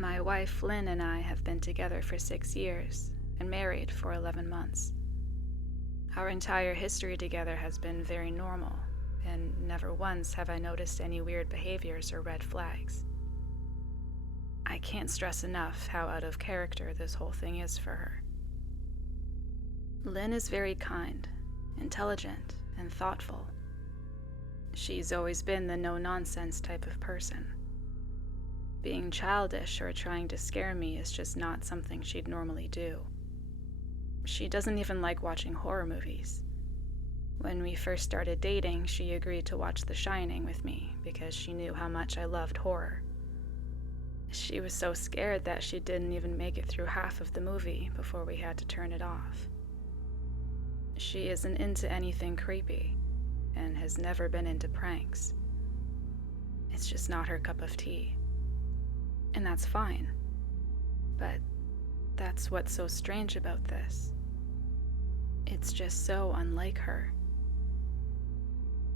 My wife Lynn and I have been together for 6 years and married for 11 months. Our entire history together has been very normal, and never once have I noticed any weird behaviors or red flags. I can't stress enough how out of character this whole thing is for her. Lynn is very kind, intelligent, and thoughtful. She's always been the no-nonsense type of person. Being childish or trying to scare me is just not something she'd normally do. She doesn't even like watching horror movies. When we first started dating, she agreed to watch The Shining with me because she knew how much I loved horror. She was so scared that she didn't even make it through half of the movie before we had to turn it off. She isn't into anything creepy and has never been into pranks. It's just not her cup of tea. And that's fine. But that's what's so strange about this. It's just so unlike her.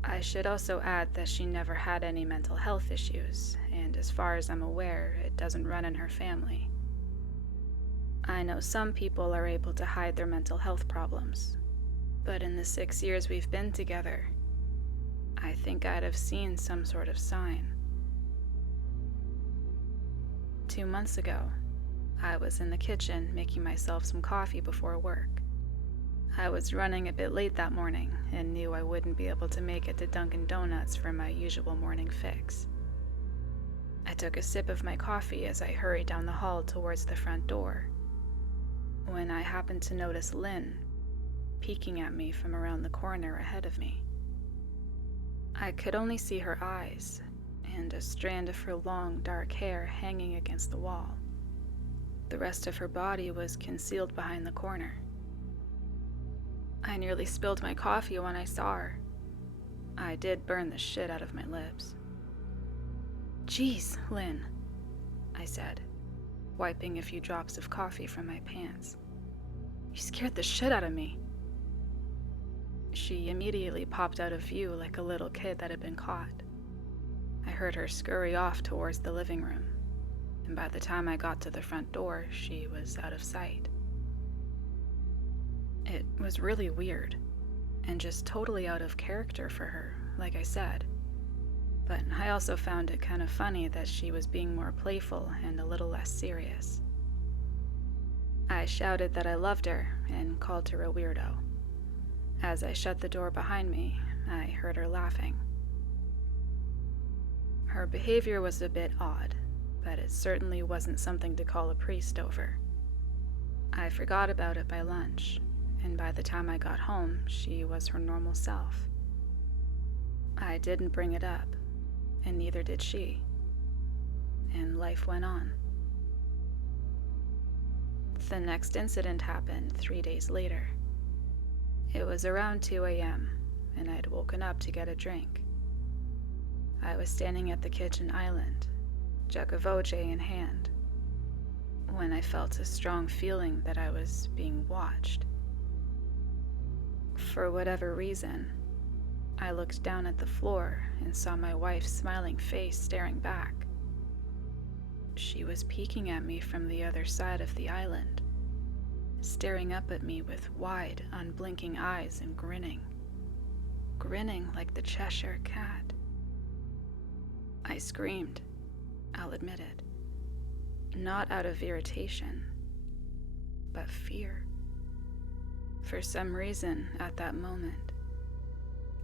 I should also add that she never had any mental health issues, and as far as I'm aware, it doesn't run in her family. I know some people are able to hide their mental health problems, but in the 6 years we've been together, I think I'd have seen some sort of sign. 2 months ago, I was in the kitchen making myself some coffee before work. I was running a bit late that morning and knew I wouldn't be able to make it to Dunkin' Donuts for my usual morning fix. I took a sip of my coffee as I hurried down the hall towards the front door, when I happened to notice Lynn peeking at me from around the corner ahead of me. I could only see her eyes and a strand of her long, dark hair hanging against the wall. The rest of her body was concealed behind the corner. I nearly spilled my coffee when I saw her. I did burn the shit out of my lips. "Geez, Lynn," I said, wiping a few drops of coffee from my pants. "You scared the shit out of me." She immediately popped out of view like a little kid that had been caught. I heard her scurry off towards the living room, and by the time I got to the front door, she was out of sight. It was really weird, and just totally out of character for her, like I said. But I also found it kind of funny that she was being more playful and a little less serious. I shouted that I loved her and called her a weirdo. As I shut the door behind me, I heard her laughing. Her behavior was a bit odd, but it certainly wasn't something to call a priest over. I forgot about it by lunch, and by the time I got home, she was her normal self. I didn't bring it up, and neither did she, and life went on. The next incident happened 3 days later. It was around 2 a.m., and I'd woken up to get a drink. I was standing at the kitchen island, jug of OJ in hand, when I felt a strong feeling that I was being watched. For whatever reason, I looked down at the floor and saw my wife's smiling face staring back. She was peeking at me from the other side of the island, staring up at me with wide, unblinking eyes and grinning like the Cheshire Cat. I screamed, I'll admit it, not out of irritation, but fear. For some reason, at that moment,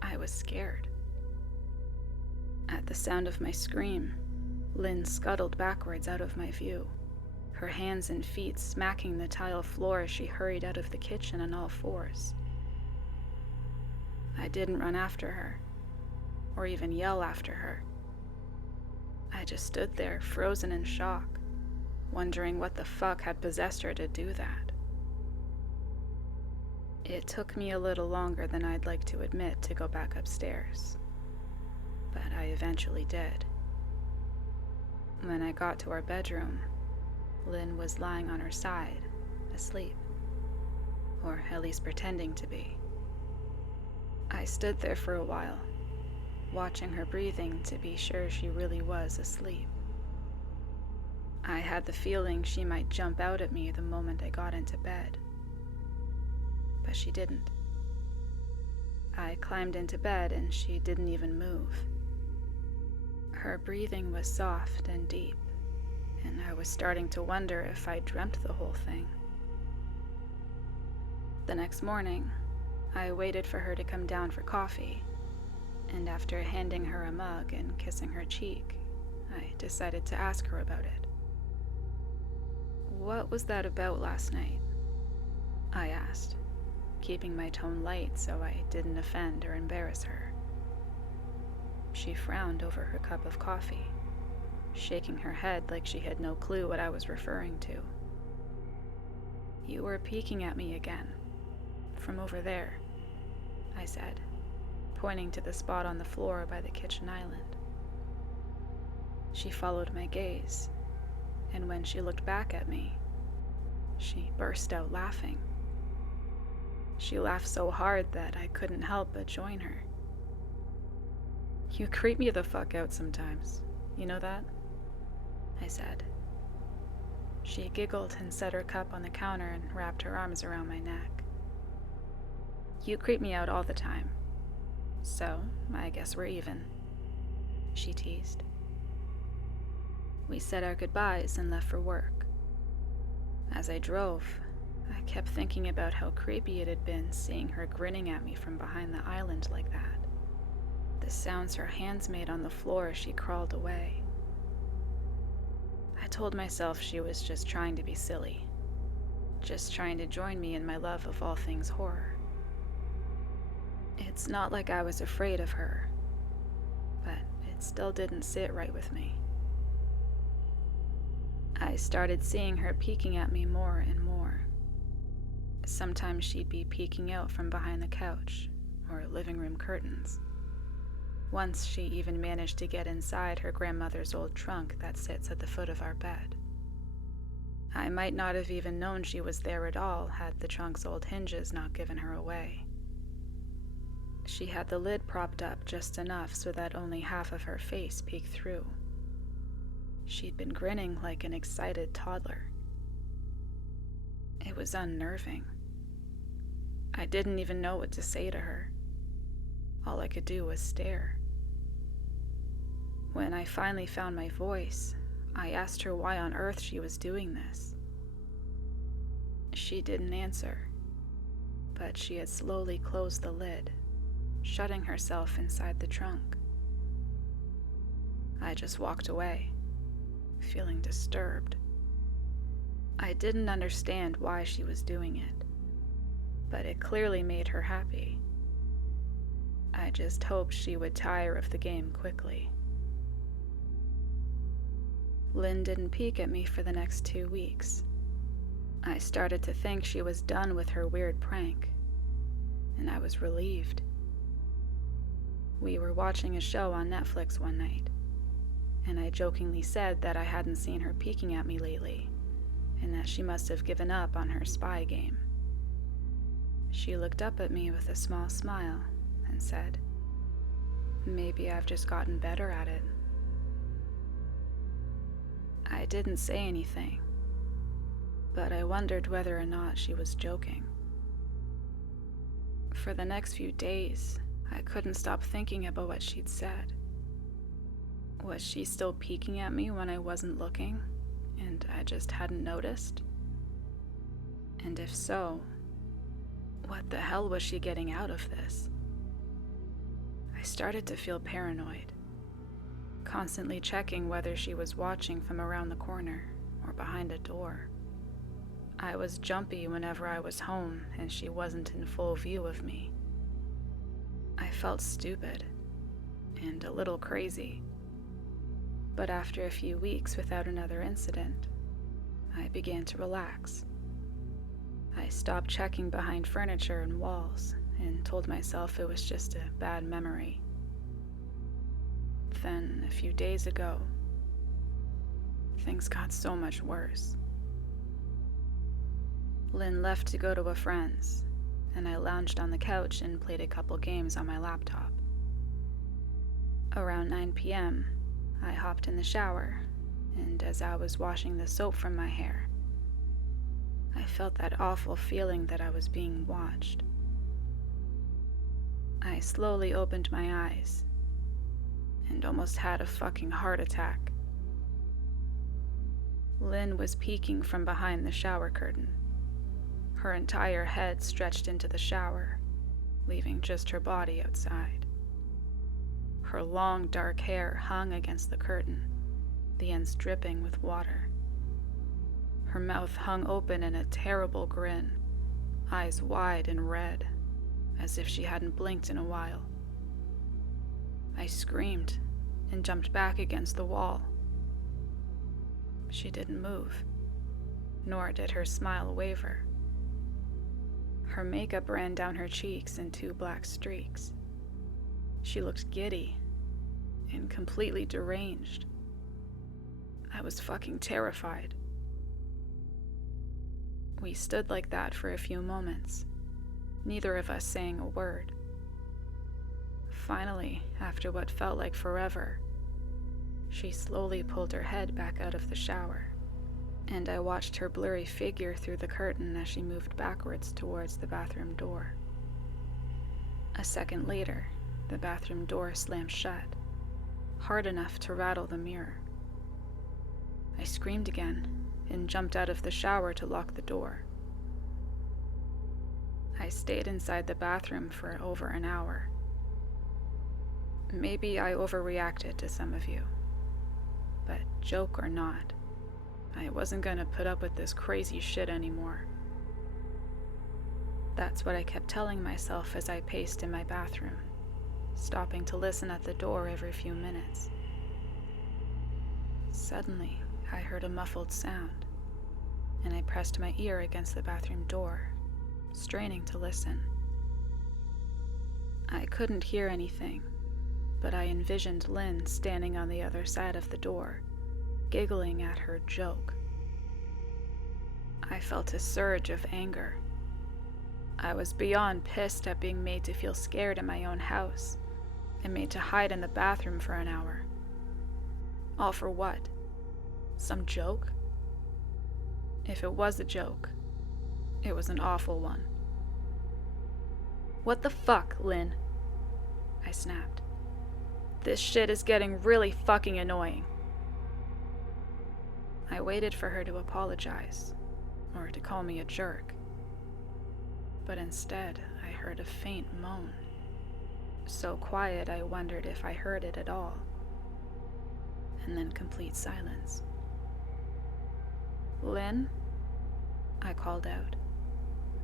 I was scared. At the sound of my scream, Lynn scuttled backwards out of my view, her hands and feet smacking the tile floor as she hurried out of the kitchen on all fours. I didn't run after her, or even yell after her. I just stood there, frozen in shock, wondering what the fuck had possessed her to do that. It took me a little longer than I'd like to admit to go back upstairs, but I eventually did. When I got to our bedroom, Lynn was lying on her side, asleep, or at least pretending to be. I stood there for a while, watching her breathing to be sure she really was asleep. I had the feeling she might jump out at me the moment I got into bed. But she didn't. I climbed into bed and she didn't even move. Her breathing was soft and deep, and I was starting to wonder if I dreamt the whole thing. The next morning, I waited for her to come down for coffee, and after handing her a mug and kissing her cheek, I decided to ask her about it. "What was that about last night?" I asked, keeping my tone light so I didn't offend or embarrass her. She frowned over her cup of coffee, shaking her head like she had no clue what I was referring to. "You were peeking at me again, from over there," I said, pointing to the spot on the floor by the kitchen island. She followed my gaze, and when she looked back at me, she burst out laughing. She laughed so hard that I couldn't help but join her. "You creep me the fuck out sometimes, you know that?" I said. She giggled and set her cup on the counter and wrapped her arms around my neck. "You creep me out all the time, so I guess we're even," she teased. We said our goodbyes and left for work. As I drove, I kept thinking about how creepy it had been seeing her grinning at me from behind the island like that. The sounds her hands made on the floor as she crawled away. I told myself she was just trying to be silly, just trying to join me in my love of all things horror. It's not like I was afraid of her, but it still didn't sit right with me. I started seeing her peeking at me more and more. Sometimes she'd be peeking out from behind the couch or living room curtains. Once she even managed to get inside her grandmother's old trunk that sits at the foot of our bed. I might not have even known she was there at all had the trunk's old hinges not given her away. She had the lid propped up just enough so that only half of her face peeked through. She'd been grinning like an excited toddler. It was unnerving. I didn't even know what to say to her. All I could do was stare. When I finally found my voice, I asked her why on earth she was doing this. She didn't answer, but she had slowly closed the lid, shutting herself inside the trunk. I just walked away, feeling disturbed. I didn't understand why she was doing it, but it clearly made her happy. I just hoped she would tire of the game quickly. Lynn didn't peek at me for the next 2 weeks. I started to think she was done with her weird prank, and I was relieved. We were watching a show on Netflix one night, and I jokingly said that I hadn't seen her peeking at me lately, and that she must have given up on her spy game. She looked up at me with a small smile and said, "Maybe I've just gotten better at it." I didn't say anything, but I wondered whether or not she was joking. For the next few days, I couldn't stop thinking about what she'd said. Was she still peeking at me when I wasn't looking, and I just hadn't noticed? And if so, what the hell was she getting out of this? I started to feel paranoid, constantly checking whether she was watching from around the corner or behind a door. I was jumpy whenever I was home and she wasn't in full view of me. I felt stupid and a little crazy. But after a few weeks without another incident, I began to relax. I stopped checking behind furniture and walls and told myself it was just a bad memory. Then, a few days ago, things got so much worse. Lynn left to go to a friend's, and I lounged on the couch and played a couple games on my laptop. Around 9 p.m., I hopped in the shower and as I was washing the soap from my hair, I felt that awful feeling that I was being watched. I slowly opened my eyes and almost had a fucking heart attack. Lynn was peeking from behind the shower curtain, her entire head stretched into the shower, leaving just her body outside. Her long dark hair hung against the curtain, the ends dripping with water. Her mouth hung open in a terrible grin, eyes wide and red, as if she hadn't blinked in a while. I screamed and jumped back against the wall. She didn't move, nor did her smile waver. Her makeup ran down her cheeks in 2 black streaks. She looked giddy and completely deranged. I was fucking terrified. We stood like that for a few moments, neither of us saying a word. Finally, after what felt like forever, she slowly pulled her head back out of the shower, and I watched her blurry figure through the curtain as she moved backwards towards the bathroom door. A second later, the bathroom door slammed shut, hard enough to rattle the mirror. I screamed again and jumped out of the shower to lock the door. I stayed inside the bathroom for over an hour. Maybe I overreacted to some of you, but joke or not, I wasn't gonna put up with this crazy shit anymore. That's what I kept telling myself as I paced in my bathroom, stopping to listen at the door every few minutes. Suddenly, I heard a muffled sound, and I pressed my ear against the bathroom door, straining to listen. I couldn't hear anything, but I envisioned Lynn standing on the other side of the door, giggling at her joke. I felt a surge of anger. I was beyond pissed at being made to feel scared in my own house, and made to hide in the bathroom for an hour. All for what? Some joke? If it was a joke, it was an awful one. "What the fuck, Lynn?" I snapped. "This shit is getting really fucking annoying." I waited for her to apologize, or to call me a jerk. But instead, I heard a faint moan, so quiet I wondered if I heard it at all, and then complete silence. "Lynn?" I called out,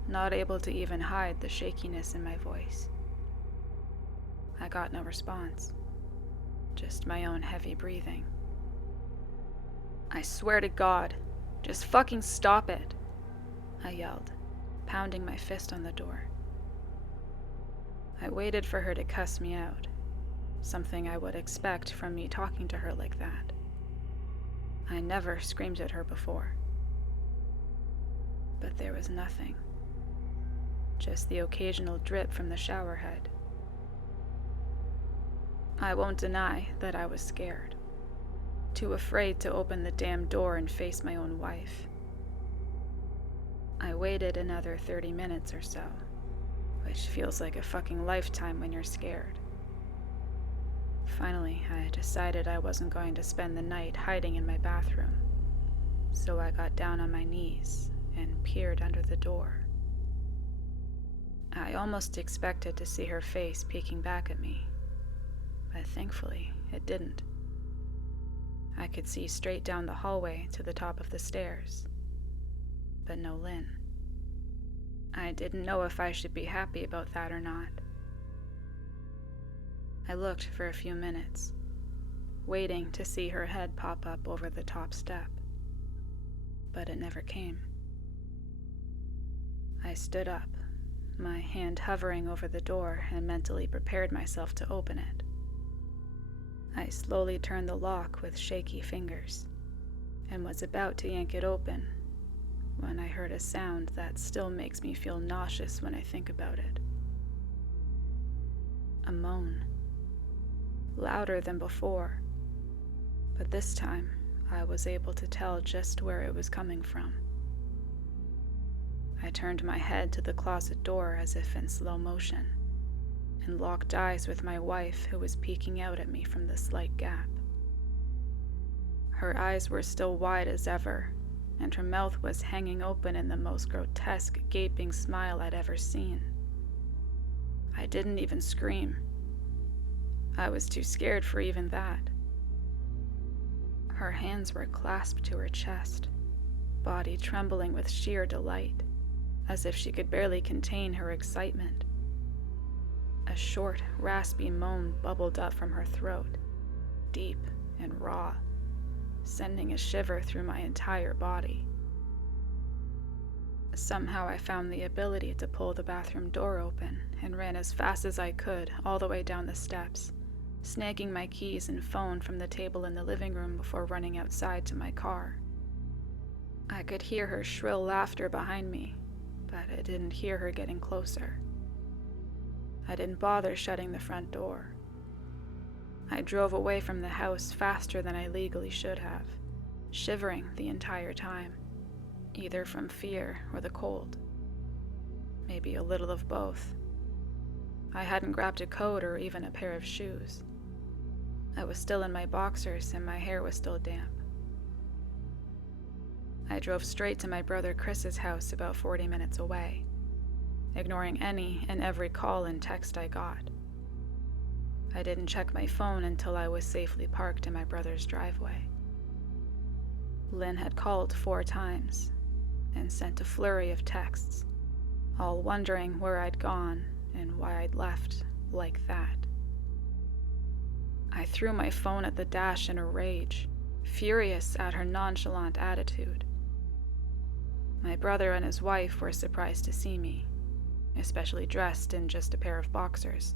not able to even hide the shakiness in my voice. I got no response, just my own heavy breathing. "I swear to God, just fucking stop it," I yelled, pounding my fist on the door. I waited for her to cuss me out, something I would expect from me talking to her like that. I never screamed at her before. But there was nothing, just the occasional drip from the shower head. I won't deny that I was scared, too afraid to open the damn door and face my own wife. I waited another 30 minutes or so, which feels like a fucking lifetime when you're scared. Finally, I decided I wasn't going to spend the night hiding in my bathroom, so I got down on my knees and peered under the door. I almost expected to see her face peeking back at me, but thankfully it didn't. I could see straight down the hallway to the top of the stairs, but no Lynn. I didn't know if I should be happy about that or not. I looked for a few minutes, waiting to see her head pop up over the top step, but it never came. I stood up, my hand hovering over the door, and mentally prepared myself to open it. I slowly turned the lock with shaky fingers, and was about to yank it open when I heard a sound that still makes me feel nauseous when I think about it. A moan, louder than before, but this time I was able to tell just where it was coming from. I turned my head to the closet door as if in slow motion, and locked eyes with my wife, who was peeking out at me from the slight gap. Her eyes were still wide as ever, and her mouth was hanging open in the most grotesque, gaping smile I'd ever seen. I didn't even scream. I was too scared for even that. Her hands were clasped to her chest, body trembling with sheer delight, as if she could barely contain her excitement. A short, raspy moan bubbled up from her throat, deep and raw, sending a shiver through my entire body. Somehow I found the ability to pull the bathroom door open and ran as fast as I could all the way down the steps, snagging my keys and phone from the table in the living room before running outside to my car. I could hear her shrill laughter behind me, but I didn't hear her getting closer. I didn't bother shutting the front door. I drove away from the house faster than I legally should have, shivering the entire time, either from fear or the cold. Maybe a little of both. I hadn't grabbed a coat or even a pair of shoes. I was still in my boxers and my hair was still damp. I drove straight to my brother Chris's house about 40 minutes away, ignoring any and every call and text I got. I didn't check my phone until I was safely parked in my brother's driveway. Lynn had called 4 times and sent a flurry of texts, all wondering where I'd gone and why I'd left like that. I threw my phone at the dash in a rage, furious at her nonchalant attitude. My brother and his wife were surprised to see me, especially dressed in just a pair of boxers,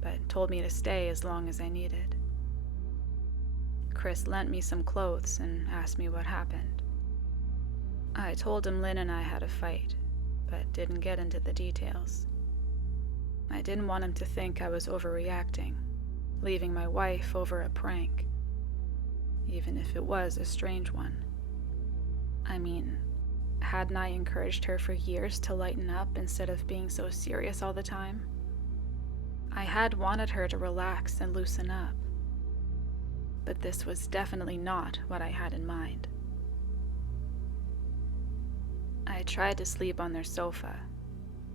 but told me to stay as long as I needed. Chris lent me some clothes and asked me what happened. I told him Lynn and I had a fight, but didn't get into the details. I didn't want him to think I was overreacting, leaving my wife over a prank, even if it was a strange one. I mean, hadn't I encouraged her for years to lighten up instead of being so serious all the time? I had wanted her to relax and loosen up, but this was definitely not what I had in mind. I tried to sleep on their sofa,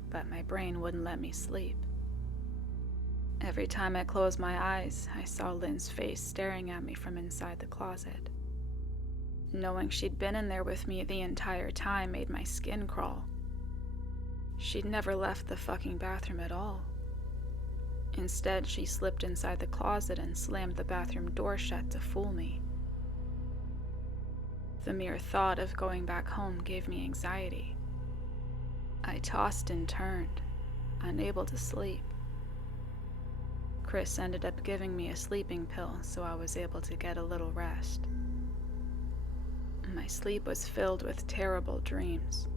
but my brain wouldn't let me sleep. Every time I closed my eyes, I saw Lynn's face staring at me from inside the closet. Knowing she'd been in there with me the entire time made my skin crawl. She'd never left the fucking bathroom at all. Instead, she slipped inside the closet and slammed the bathroom door shut to fool me. The mere thought of going back home gave me anxiety. I tossed and turned, unable to sleep. Chris ended up giving me a sleeping pill so I was able to get a little rest. My sleep was filled with terrible dreams,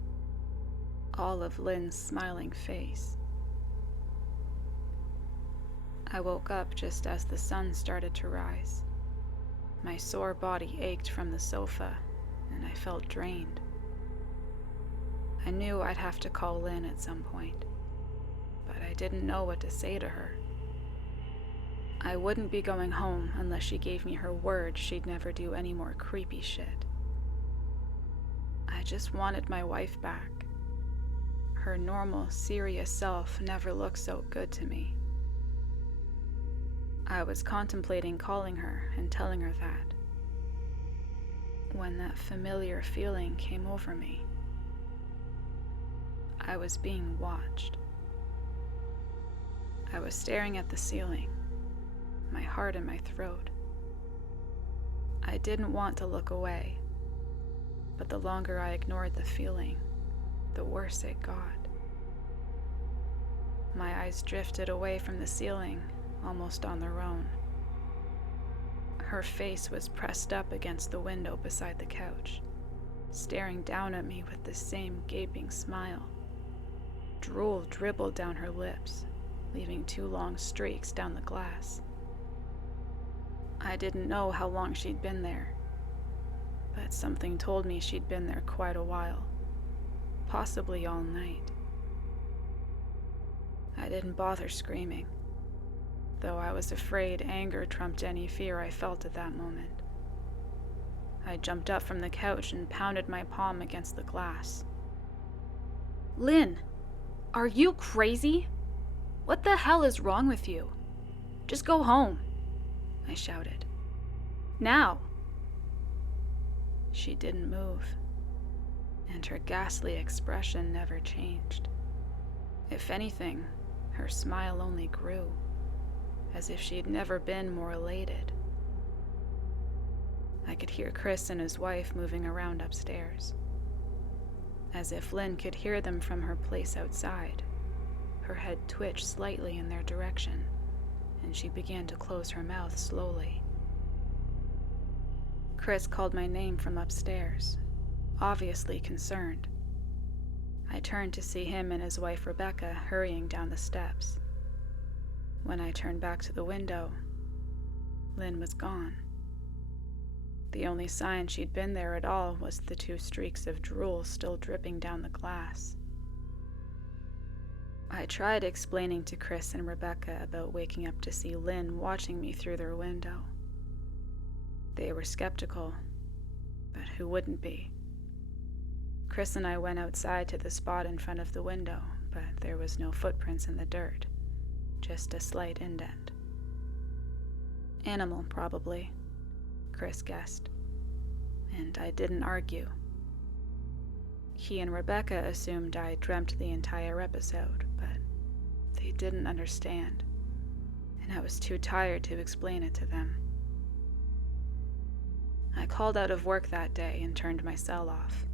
all of Lynn's smiling face. I woke up just as the sun started to rise. My sore body ached from the sofa, and I felt drained. I knew I'd have to call Lynn at some point, but I didn't know what to say to her. I wouldn't be going home unless she gave me her word she'd never do any more creepy shit. I just wanted my wife back. Her normal, serious self never looked so good to me. I was contemplating calling her and telling her that, when that familiar feeling came over me. I was being watched. I was staring at the ceiling, my heart in my throat. I didn't want to look away, but the longer I ignored the feeling, the worse it got. My eyes drifted away from the ceiling, almost on their own. Her face was pressed up against the window beside the couch, staring down at me with the same gaping smile. Drool dribbled down her lips, leaving 2 long streaks down the glass. I didn't know how long she'd been there, but something told me she'd been there quite a while, possibly all night. I didn't bother screaming, though I was afraid anger trumped any fear I felt at that moment. I jumped up from the couch and pounded my palm against the glass. Lynn, are you crazy? What the hell is wrong with you? Just go home, I shouted. Now. She didn't move, and her ghastly expression never changed. If anything, her smile only grew, as if she'd never been more elated. I could hear Chris and his wife moving around upstairs. As if Lynn could hear them from her place outside, her head twitched slightly in their direction, and she began to close her mouth slowly. Chris called my name from upstairs, obviously concerned. I turned to see him and his wife Rebecca hurrying down the steps. When I turned back to the window, Lynn was gone. The only sign she'd been there at all was the 2 streaks of drool still dripping down the glass. I tried explaining to Chris and Rebecca about waking up to see Lynn watching me through their window. They were skeptical, but who wouldn't be? Chris and I went outside to the spot in front of the window, but there was no footprints in the dirt, just a slight indent. Animal, probably, Chris guessed, and I didn't argue. He and Rebecca assumed I dreamt the entire episode, but they didn't understand, and I was too tired to explain it to them. I called out of work that day and turned my cell off.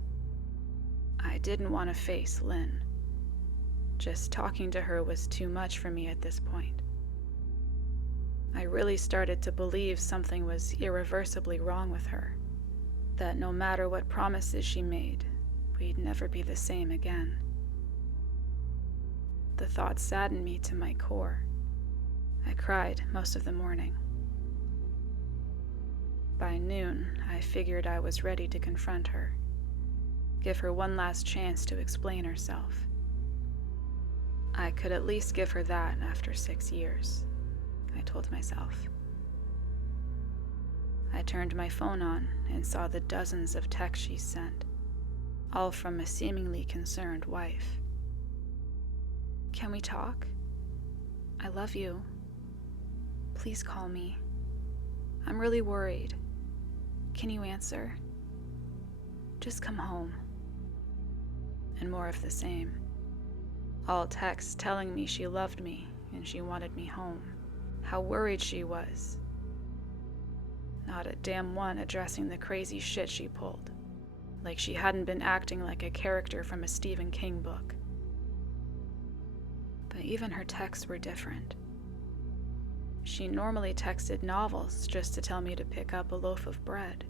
I didn't want to face Lynn. Just talking to her was too much for me at this point. I really started to believe something was irreversibly wrong with her, that no matter what promises she made, we'd never be the same again. The thought saddened me to my core. I cried most of the morning. By noon, I figured I was ready to confront her, give her one last chance to explain herself. I could at least give her that after 6 years, I told myself. I turned my phone on and saw the dozens of texts she sent, all from a seemingly concerned wife. Can we talk? I love you. Please call me. I'm really worried. Can you answer? Just come home. And more of the same. All texts telling me she loved me and she wanted me home. How worried she was. Not a damn one addressing the crazy shit she pulled. Like she hadn't been acting like a character from a Stephen King book. But even her texts were different. She normally texted novels just to tell me to pick up a loaf of bread.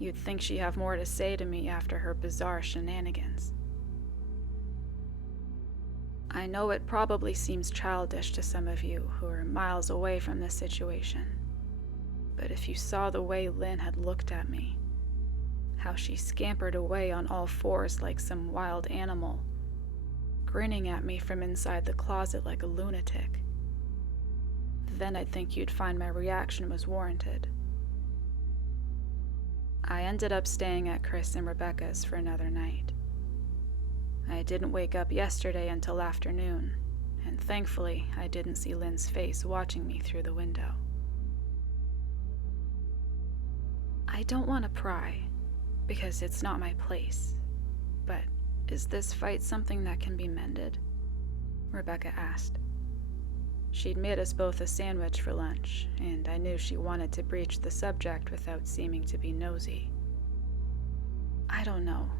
You'd think she'd have more to say to me after her bizarre shenanigans. I know it probably seems childish to some of you who are miles away from this situation, but if you saw the way Lynn had looked at me, how she scampered away on all fours like some wild animal, grinning at me from inside the closet like a lunatic, then I'd think you'd find my reaction was warranted. I ended up staying at Chris and Rebecca's for another night. I didn't wake up yesterday until afternoon, and thankfully I didn't see Lynn's face watching me through the window. I don't want to pry, because it's not my place, but is this fight something that can be mended? Rebecca asked. She'd made us both a sandwich for lunch, and I knew she wanted to breach the subject without seeming to be nosy. I don't know.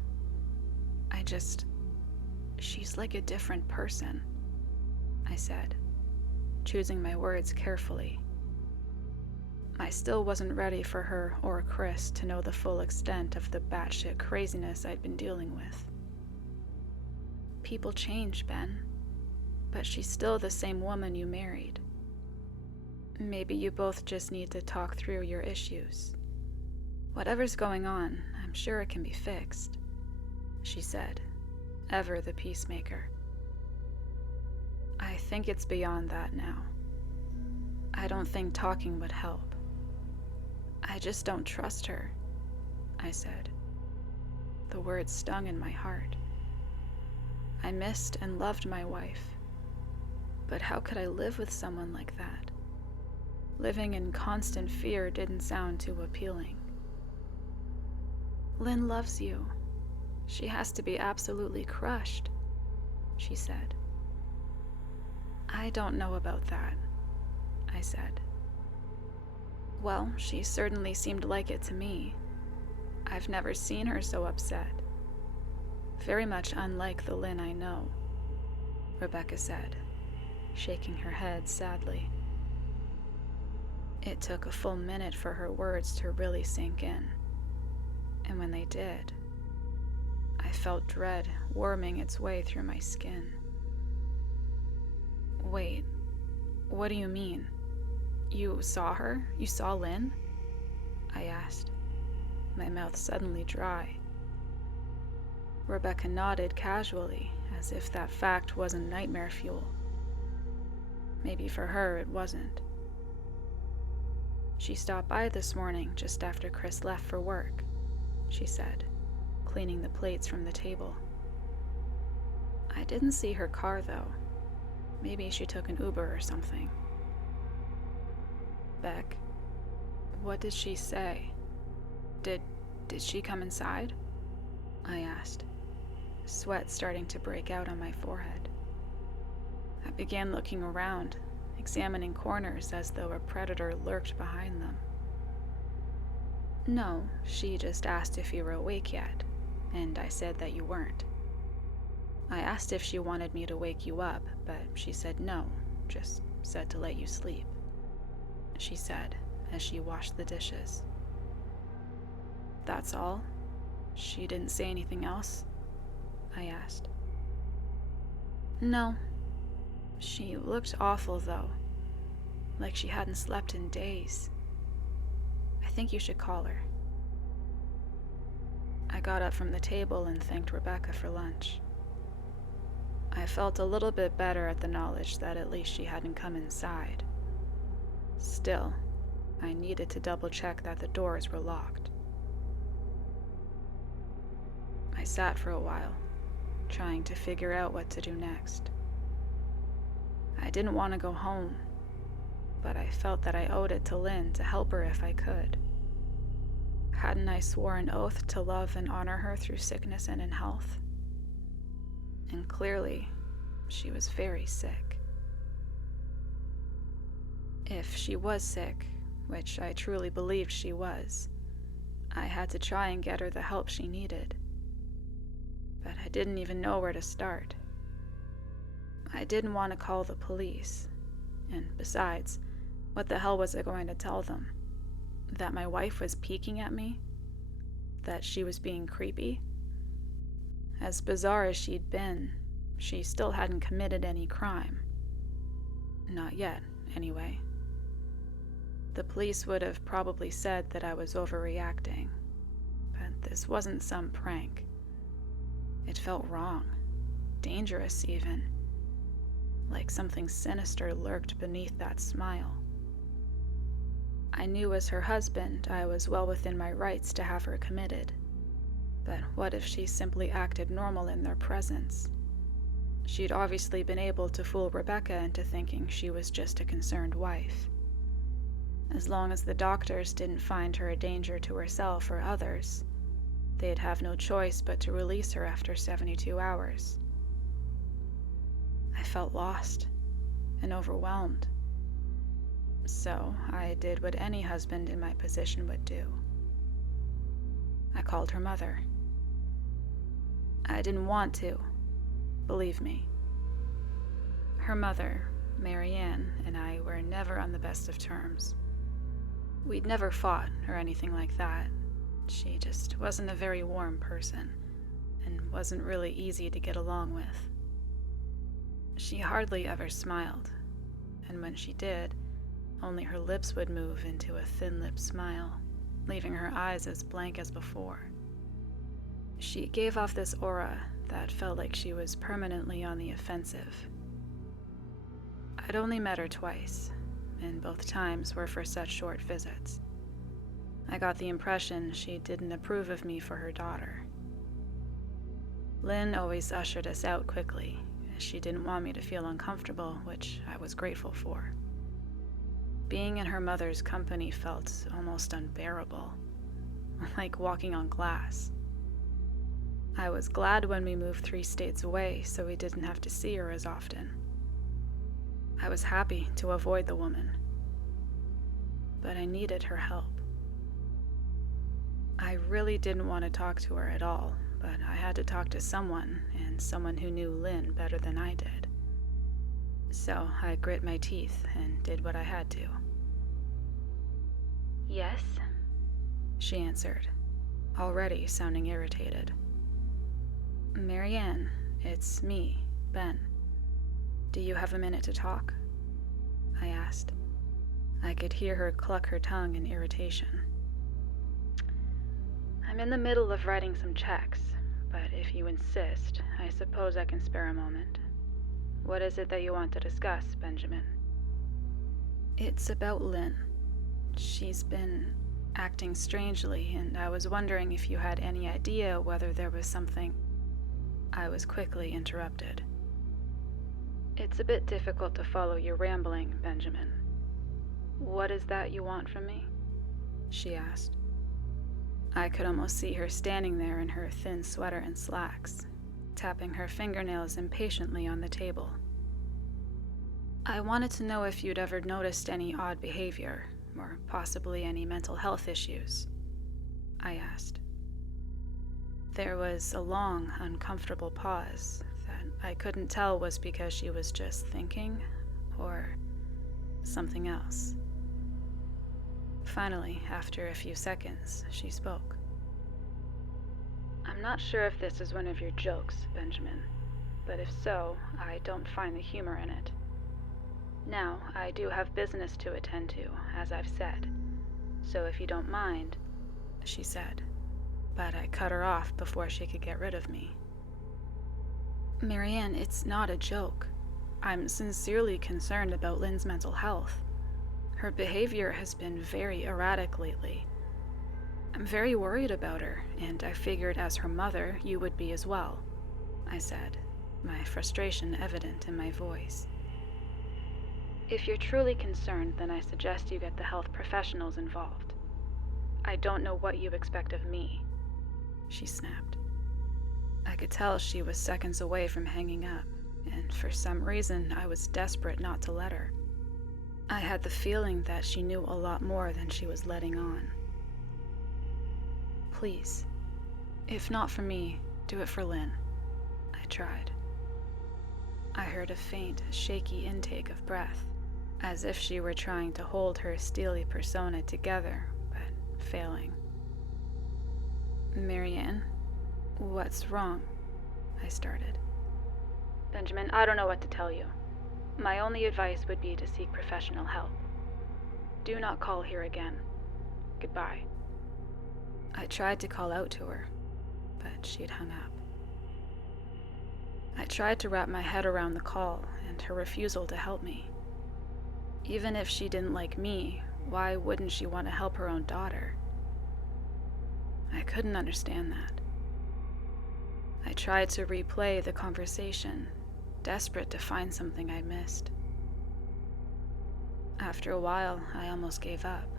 She's like a different person, I said, choosing my words carefully. I still wasn't ready for her or Chris to know the full extent of the batshit craziness I'd been dealing with. People change, Ben. But she's still the same woman you married. Maybe you both just need to talk through your issues. "Whatever's going on, I'm sure it can be fixed," she said, ever the peacemaker. "I think it's beyond that now. I don't think talking would help. I just don't trust her," I said. The words stung in my heart. I missed and loved my wife, but how could I live with someone like that? Living in constant fear didn't sound too appealing. "Lynn loves you. She has to be absolutely crushed," she said. "I don't know about that," I said. "Well, she certainly seemed like it to me. I've never seen her so upset. Very much unlike the Lynn I know," Rebecca said, shaking her head sadly. It took a full minute for her words to really sink in, and when they did, I felt dread worming its way through my skin. "Wait, what do you mean? You saw her? You saw Lynn?" I asked, my mouth suddenly dry. Rebecca nodded casually, as if that fact wasn't nightmare fuel. Maybe for her it wasn't. "She stopped by this morning just after Chris left for work," she said, cleaning the plates from the table. "I didn't see her car, though. Maybe she took an Uber or something." "Beck, what did she say? Did she come inside?" I asked, sweat starting to break out on my forehead. I began looking around, examining corners as though a predator lurked behind them. "No, she just asked if you were awake yet, and I said that you weren't. I asked if she wanted me to wake you up, but she said no, just said to let you sleep," she said as she washed the dishes. "That's all? She didn't say anything else?" I asked. "No. She looked awful, though, like she hadn't slept in days. I think you should call her." I got up from the table and thanked Rebecca for lunch. I felt a little bit better at the knowledge that at least she hadn't come inside. Still, I needed to double-check that the doors were locked. I sat for a while, trying to figure out what to do next. I didn't want to go home, but I felt that I owed it to Lynn to help her if I could. Hadn't I sworn an oath to love and honor her through sickness and in health? And clearly, she was very sick. If she was sick, which I truly believed she was, I had to try and get her the help she needed. But I didn't even know where to start. I didn't want to call the police, and besides, what the hell was I going to tell them? That my wife was peeking at me? That she was being creepy? As bizarre as she'd been, she still hadn't committed any crime. Not yet, anyway. The police would have probably said that I was overreacting, but this wasn't some prank. It felt wrong, dangerous even, like something sinister lurked beneath that smile. I knew as her husband I was well within my rights to have her committed, but what if she simply acted normal in their presence? She'd obviously been able to fool Rebecca into thinking she was just a concerned wife. As long as the doctors didn't find her a danger to herself or others, they'd have no choice but to release her after 72 hours. I felt lost and overwhelmed. So I did what any husband in my position would do. I called her mother. I didn't want to, believe me. Her mother, Marianne, and I were never on the best of terms. We'd never fought or anything like that. She just wasn't a very warm person, and wasn't really easy to get along with. She hardly ever smiled, and when she did, only her lips would move into a thin-lipped smile, leaving her eyes as blank as before. She gave off this aura that felt like she was permanently on the offensive. I'd only met her twice, and both times were for such short visits. I got the impression she didn't approve of me for her daughter. Lynn always ushered us out quickly, as she didn't want me to feel uncomfortable, which I was grateful for. Being in her mother's company felt almost unbearable, like walking on glass. I was glad when we moved 3 states away so we didn't have to see her as often. I was happy to avoid the woman, but I needed her help. I really didn't want to talk to her at all, but I had to talk to someone, and someone who knew Lynn better than I did. So I grit my teeth and did what I had to. Yes? She answered, already sounding irritated. Marianne, it's me, Ben. Do you have a minute to talk? I asked. I could hear her cluck her tongue in irritation. I'm in the middle of writing some checks, but if you insist, I suppose I can spare a moment. What is it that you want to discuss, Benjamin? It's about Lynn. She's been acting strangely, and I was wondering if you had any idea whether there was something. I was quickly interrupted. It's a bit difficult to follow your rambling, Benjamin. What is that you want from me? She asked. I could almost see her standing there in her thin sweater and slacks, tapping her fingernails impatiently on the table. I wanted to know if you'd ever noticed any odd behavior, or possibly any mental health issues, I asked. There was a long, uncomfortable pause that I couldn't tell was because she was just thinking, or something else. Finally, after a few seconds, she spoke. I'm not sure if this is one of your jokes, Benjamin, but if so, I don't find the humor in it. Now, I do have business to attend to, as I've said, so if you don't mind, she said, but I cut her off before she could get rid of me. Marianne, it's not a joke. I'm sincerely concerned about Lynn's mental health. Her behavior has been very erratic lately. I'm very worried about her, and I figured as her mother, you would be as well, I said, my frustration evident in my voice. If you're truly concerned, then I suggest you get the health professionals involved. I don't know what you expect of me, she snapped. I could tell she was seconds away from hanging up, and for some reason I was desperate not to let her. I had the feeling that she knew a lot more than she was letting on. Please, if not for me, do it for Lynn, I tried. I heard a faint, shaky intake of breath, as if she were trying to hold her steely persona together, but failing. Marianne, what's wrong? I started. Benjamin, I don't know what to tell you. My only advice would be to seek professional help. Do not call here again. Goodbye. I tried to call out to her, but she'd hung up. I tried to wrap my head around the call and her refusal to help me. Even if she didn't like me, why wouldn't she want to help her own daughter? I couldn't understand that. I tried to replay the conversation, desperate to find something I'd missed. After a while, I almost gave up,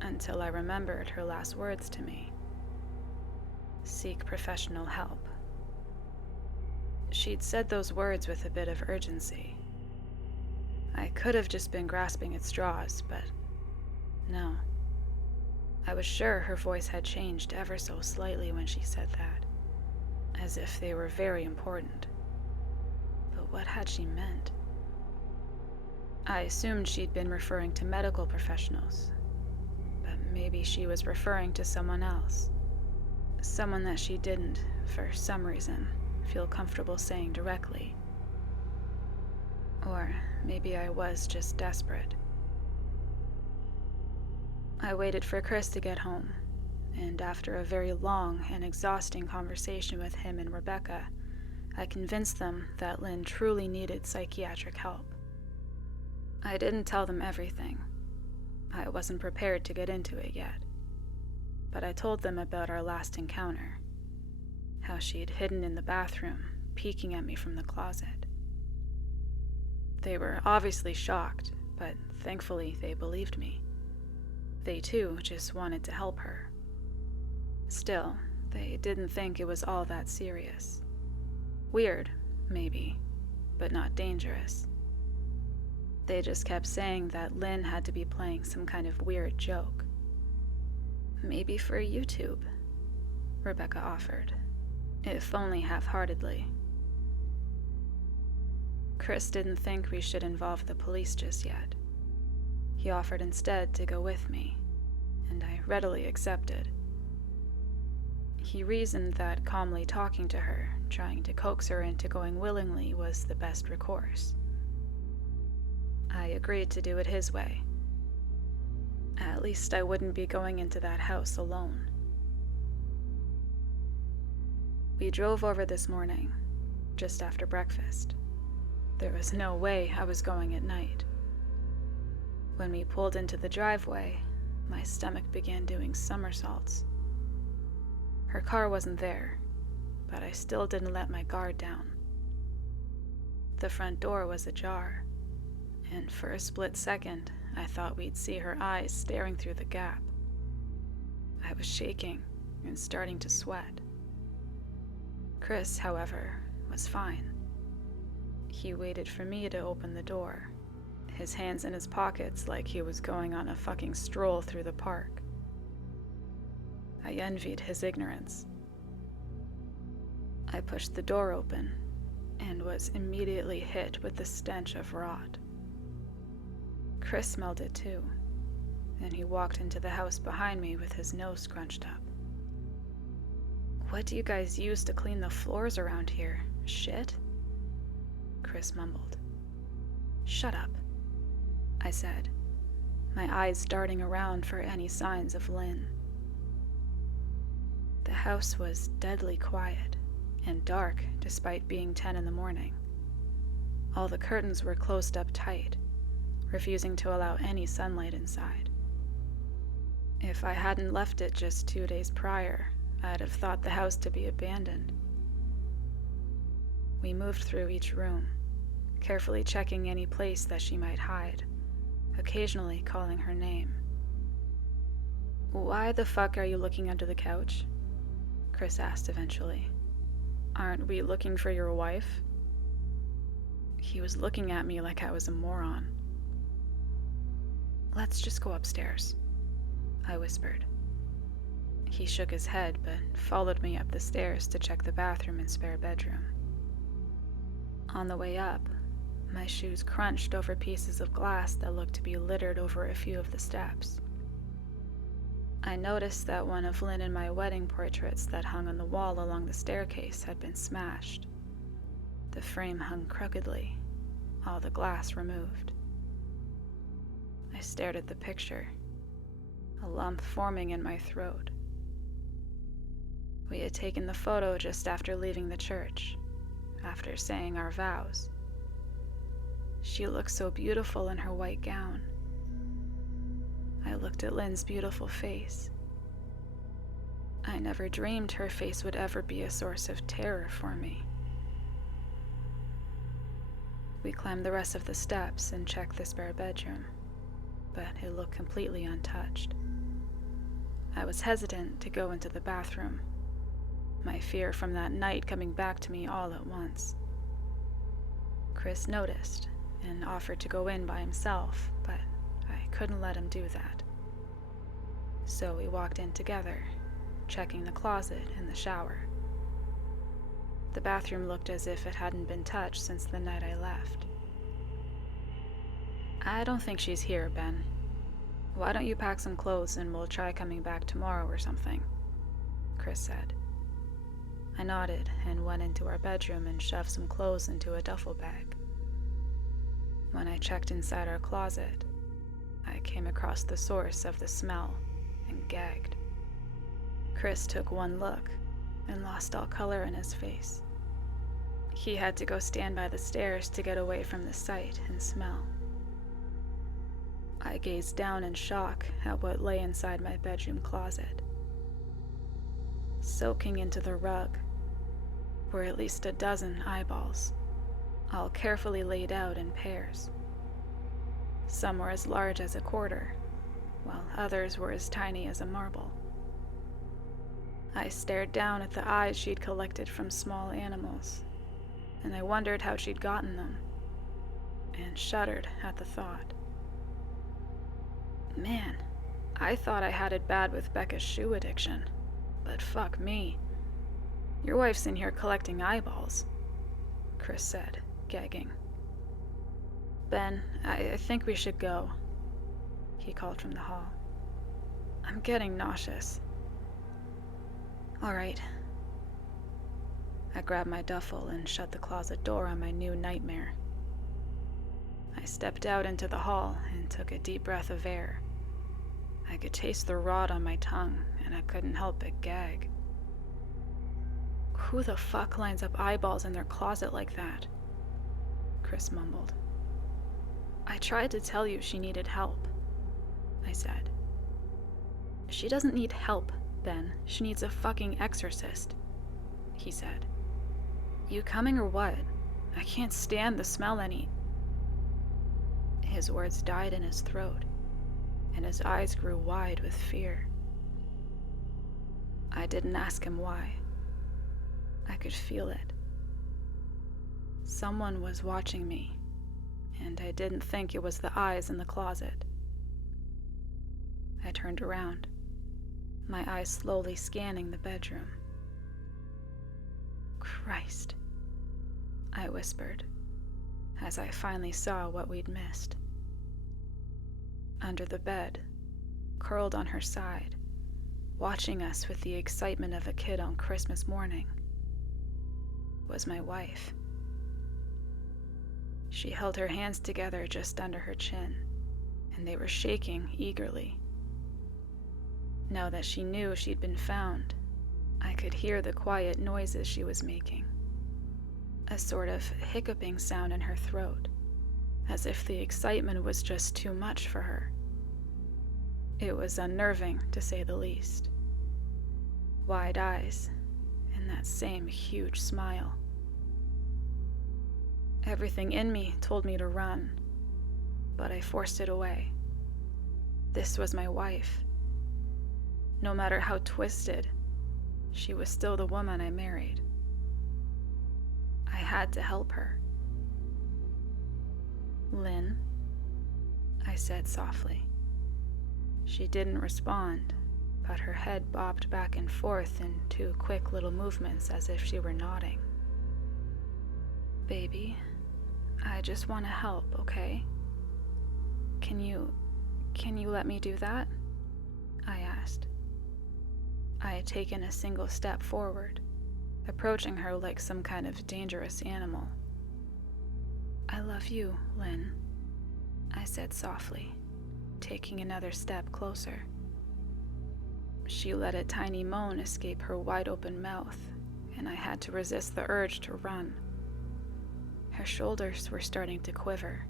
until I remembered her last words to me. Seek professional help. She'd said those words with a bit of urgency. I could have just been grasping at straws, but no. I was sure her voice had changed ever so slightly when she said that, as if they were very important. But what had she meant? I assumed she'd been referring to medical professionals, but maybe she was referring to someone else. Someone that she didn't, for some reason, feel comfortable saying directly. Or maybe I was just desperate. I waited for Chris to get home, and after a very long and exhausting conversation with him and Rebecca, I convinced them that Lynn truly needed psychiatric help. I didn't tell them everything. I wasn't prepared to get into it yet. But I told them about our last encounter, how she'd hidden in the bathroom, peeking at me from the closet. They were obviously shocked, but thankfully they believed me. They too just wanted to help her. Still, they didn't think it was all that serious. Weird, maybe, but not dangerous. They just kept saying that Lynn had to be playing some kind of weird joke. Maybe for YouTube, Rebecca offered, if only half-heartedly. Chris didn't think we should involve the police just yet. He offered instead to go with me, and I readily accepted. He reasoned that calmly talking to her, trying to coax her into going willingly, was the best recourse. I agreed to do it his way. At least I wouldn't be going into that house alone. We drove over this morning, just after breakfast. There was no way I was going at night. When we pulled into the driveway, my stomach began doing somersaults. Her car wasn't there, but I still didn't let my guard down. The front door was ajar, and for a split second, I thought we'd see her eyes staring through the gap. I was shaking and starting to sweat. Chris, however, was fine. He waited for me to open the door, his hands in his pockets like he was going on a fucking stroll through the park. I envied his ignorance. I pushed the door open and was immediately hit with the stench of rot. Chris smelled it too, and he walked into the house behind me with his nose scrunched up. "What do you guys use to clean the floors around here? Shit?" Chris mumbled. "Shut up," I said, my eyes darting around for any signs of Lynn. The house was deadly quiet and dark despite being 10 in the morning. All the curtains were closed up tight, refusing to allow any sunlight inside. If I hadn't left it just 2 days prior, I'd have thought the house to be abandoned. We moved through each room, carefully checking any place that she might hide, occasionally calling her name. "Why the fuck are you looking under the couch?" Chris asked eventually. "Aren't we looking for your wife?" He was looking at me like I was a moron. "Let's just go upstairs," I whispered. He shook his head, but followed me up the stairs to check the bathroom and spare bedroom. On the way up, my shoes crunched over pieces of glass that looked to be littered over a few of the steps. I noticed that one of Lynn and my wedding portraits that hung on the wall along the staircase had been smashed. The frame hung crookedly, all the glass removed. I stared at the picture, a lump forming in my throat. We had taken the photo just after leaving the church, after saying our vows. She looked so beautiful in her white gown. I looked at Lynn's beautiful face. I never dreamed her face would ever be a source of terror for me. We climbed the rest of the steps and checked the spare bedroom, but it looked completely untouched. I was hesitant to go into the bathroom, my fear from that night coming back to me all at once. Chris noticed and offered to go in by himself, but I couldn't let him do that. So we walked in together, checking the closet and the shower. The bathroom looked as if it hadn't been touched since the night I left. "I don't think she's here, Ben. Why don't you pack some clothes and we'll try coming back tomorrow or something?" Chris said. I nodded and went into our bedroom and shoved some clothes into a duffel bag. When I checked inside our closet, I came across the source of the smell and gagged. Chris took one look and lost all color in his face. He had to go stand by the stairs to get away from the sight and smell. I gazed down in shock at what lay inside my bedroom closet. Soaking into the rug were at least a dozen eyeballs, all carefully laid out in pairs. Some were as large as a quarter, while others were as tiny as a marble. I stared down at the eyes she'd collected from small animals, and I wondered how she'd gotten them, and shuddered at the thought. Man, I thought I had it bad with Becca's shoe addiction, but fuck me. Your wife's in here collecting eyeballs, Chris said, gagging. Ben, I think we should go, he called from the hall. I'm getting nauseous. All right. I grabbed my duffel and shut the closet door on my new nightmare. I stepped out into the hall and took a deep breath of air. I could taste the rot on my tongue, and I couldn't help but gag. Who the fuck lines up eyeballs in their closet like that? Chris mumbled. I tried to tell you she needed help, I said. She doesn't need help, Ben. She needs a fucking exorcist, he said. You coming or what? I can't stand the smell any. His words died in his throat, and his eyes grew wide with fear. I didn't ask him why. I could feel it. Someone was watching me, and I didn't think it was the eyes in the closet. I turned around, my eyes slowly scanning the bedroom. Christ, I whispered, as I finally saw what we'd missed. Under the bed, curled on her side, watching us with the excitement of a kid on Christmas morning, was my wife. She held her hands together just under her chin, and they were shaking eagerly. Now that she knew she'd been found, I could hear the quiet noises she was making, a sort of hiccuping sound in her throat, as if the excitement was just too much for her. It was unnerving, to say the least. Wide eyes, and that same huge smile. Everything in me told me to run, but I forced it away. This was my wife. No matter how twisted, she was still the woman I married. I had to help her. Lynn, I said softly. She didn't respond, but her head bobbed back and forth in two quick little movements as if she were nodding. Baby, I just want to help, okay? Can you let me do that? I asked. I had taken a single step forward, approaching her like some kind of dangerous animal. I love you, Lynn, I said softly, taking another step closer. She let a tiny moan escape her wide-open mouth, and I had to resist the urge to run. Her shoulders were starting to quiver,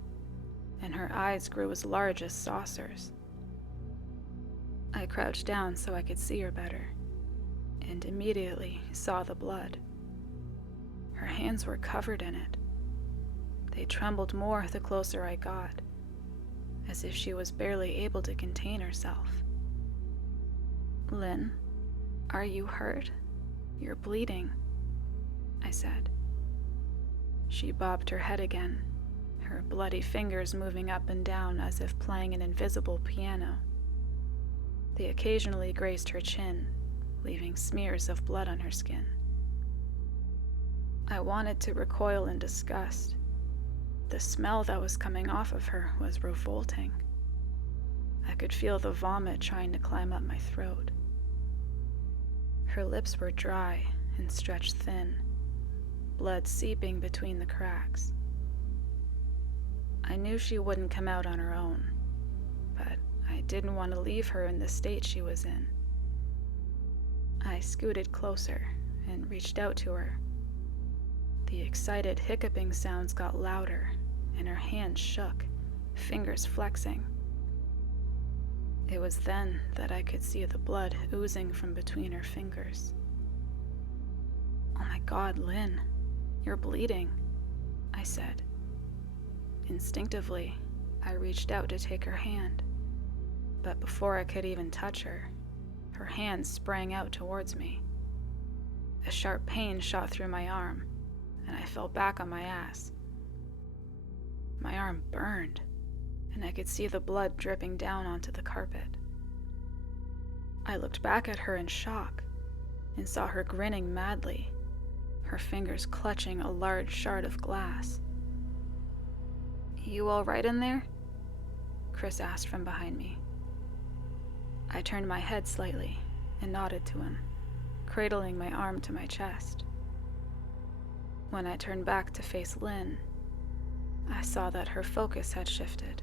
and her eyes grew as large as saucers. I crouched down so I could see her better, and immediately saw the blood. Her hands were covered in it. They trembled more the closer I got, as if she was barely able to contain herself. Lynn, are you hurt? You're bleeding, I said. She bobbed her head again, her bloody fingers moving up and down as if playing an invisible piano. They occasionally grazed her chin, leaving smears of blood on her skin. I wanted to recoil in disgust. The smell that was coming off of her was revolting. I could feel the vomit trying to climb up my throat. Her lips were dry and stretched thin, blood seeping between the cracks. I knew she wouldn't come out on her own, but I didn't want to leave her in the state she was in. I scooted closer and reached out to her. The excited hiccuping sounds got louder, and her hands shook, fingers flexing. It was then that I could see the blood oozing from between her fingers. "Oh my God, Lynn, you're bleeding," I said. Instinctively, I reached out to take her hand, but before I could even touch her, her hand sprang out towards me. A sharp pain shot through my arm, and I fell back on my ass. My arm burned, and I could see the blood dripping down onto the carpet. I looked back at her in shock and saw her grinning madly, her fingers clutching a large shard of glass. "You all right in there?" Chris asked from behind me. I turned my head slightly and nodded to him, cradling my arm to my chest. When I turned back to face Lynn, I saw that her focus had shifted.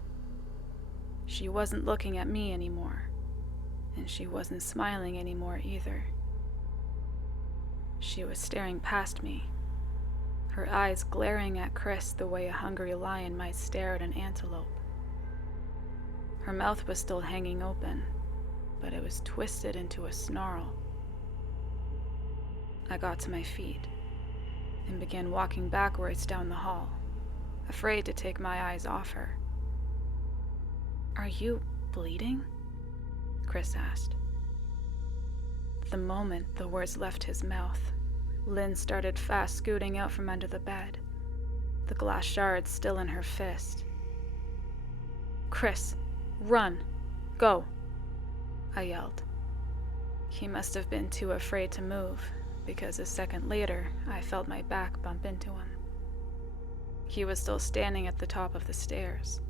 She wasn't looking at me anymore, and she wasn't smiling anymore either. She was staring past me, her eyes glaring at Chris the way a hungry lion might stare at an antelope. Her mouth was still hanging open, but it was twisted into a snarl. I got to my feet and began walking backwards down the hall, afraid to take my eyes off her. "Are you bleeding?" Chris asked. The moment the words left his mouth, Lynn started fast scooting out from under the bed, the glass shards still in her fist. "Chris, run! Go!" I yelled. He must have been too afraid to move, because a second later, I felt my back bump into him. He was still standing at the top of the stairs,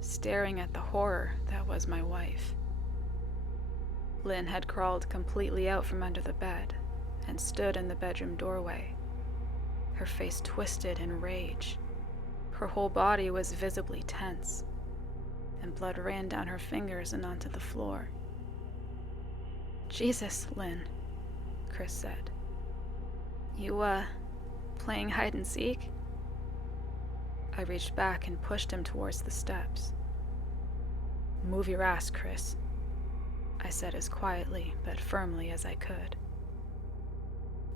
staring at the horror that was my wife. Lynn had crawled completely out from under the bed and stood in the bedroom doorway, her face twisted in rage. Her whole body was visibly tense, and blood ran down her fingers and onto the floor. "Jesus, Lynn," Chris said. You, playing hide and seek?" I reached back and pushed him towards the steps. "Move your ass, Chris," I said as quietly but firmly as I could.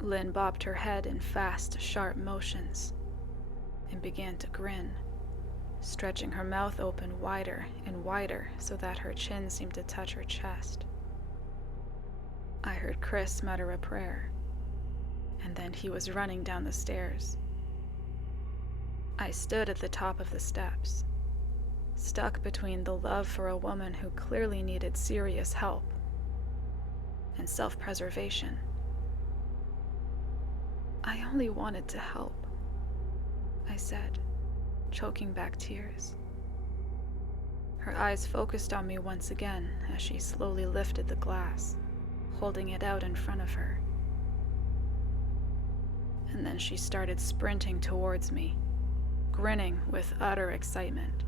Lynn bobbed her head in fast, sharp motions and began to grin, stretching her mouth open wider and wider so that her chin seemed to touch her chest. I heard Chris mutter a prayer, and then he was running down the stairs. I stood at the top of the steps, stuck between the love for a woman who clearly needed serious help and self-preservation. "I only wanted to help," I said, choking back tears. Her eyes focused on me once again as she slowly lifted the glass, holding it out in front of her. And then she started sprinting towards me, grinning with utter excitement.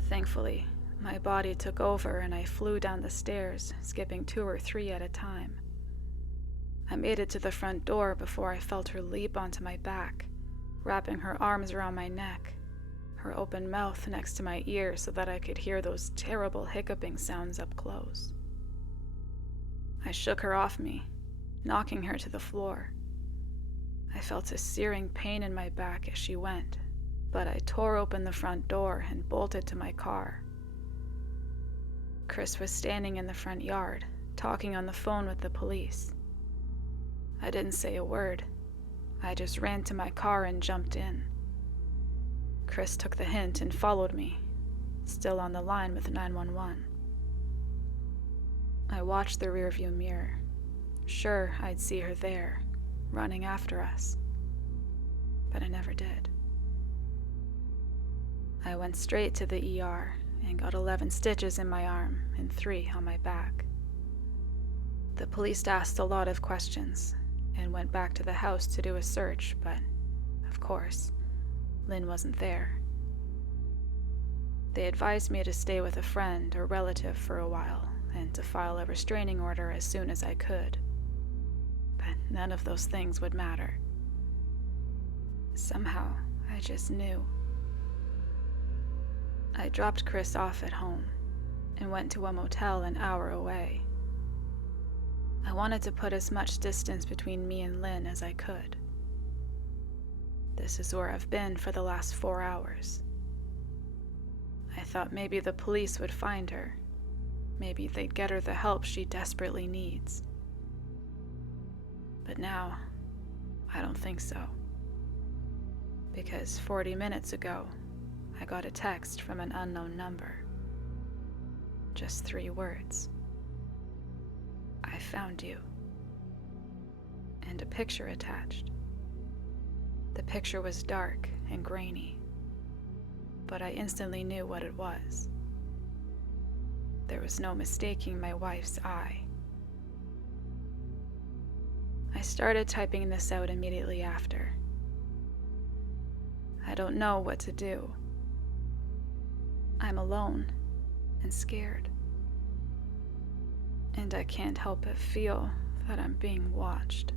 Thankfully, my body took over and I flew down the stairs, skipping 2 or 3 at a time. I made it to the front door before I felt her leap onto my back, wrapping her arms around my neck, her open mouth next to my ear so that I could hear those terrible hiccuping sounds up close. I shook her off me, knocking her to the floor. I felt a searing pain in my back as she went, but I tore open the front door and bolted to my car. Chris was standing in the front yard, talking on the phone with the police. I didn't say a word. I just ran to my car and jumped in. Chris took the hint and followed me, still on the line with 911. I watched the rearview mirror, sure I'd see her there, running after us, but I never did. I went straight to the ER and got 11 stitches in my arm and 3 on my back. The police asked a lot of questions and went back to the house to do a search, but, of course, Lynn wasn't there. They advised me to stay with a friend or relative for a while and to file a restraining order as soon as I could. But none of those things would matter. Somehow, I just knew. I dropped Chris off at home and went to a motel an hour away. I wanted to put as much distance between me and Lynn as I could. This is where I've been for the last 4 hours. I thought maybe the police would find her. Maybe they'd get her the help she desperately needs. But now, I don't think so. Because 40 minutes ago, I got a text from an unknown number. Just 3 words. I found you. And a picture attached. The picture was dark and grainy, but I instantly knew what it was. There was no mistaking my wife's eye. I started typing this out immediately after. I don't know what to do. I'm alone and scared. And I can't help but feel that I'm being watched.